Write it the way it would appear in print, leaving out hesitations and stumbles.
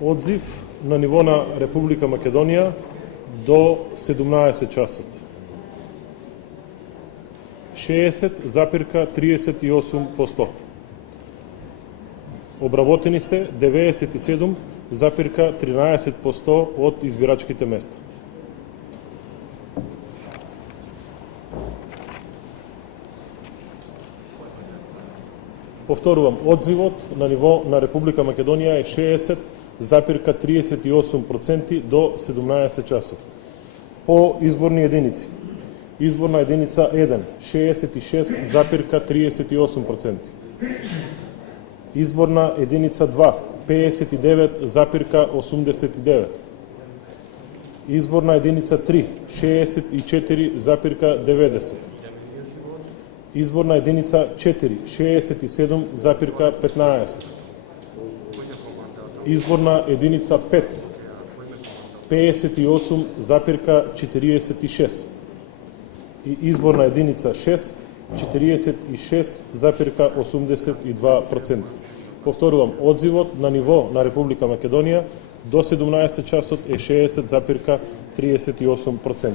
Одзив на ниво на Република Македонија до 17 часот. 60,38%. Обработени се 97,13% од избирачките места. Повторувам, одзивот на ниво на Република Македонија е 60,38% до 17 часот. По изборни единици. Изборна единица 1 66,38%. Изборна единица 2 59,89%. Изборна единица 3 64,90%. Изборна единица 4 67,15%. Изборна единица 5 58,46%. И изборна единица 6 46,82%. Повторувам, одзивот на ниво на Република Македонија до 17 часот е 60,38%.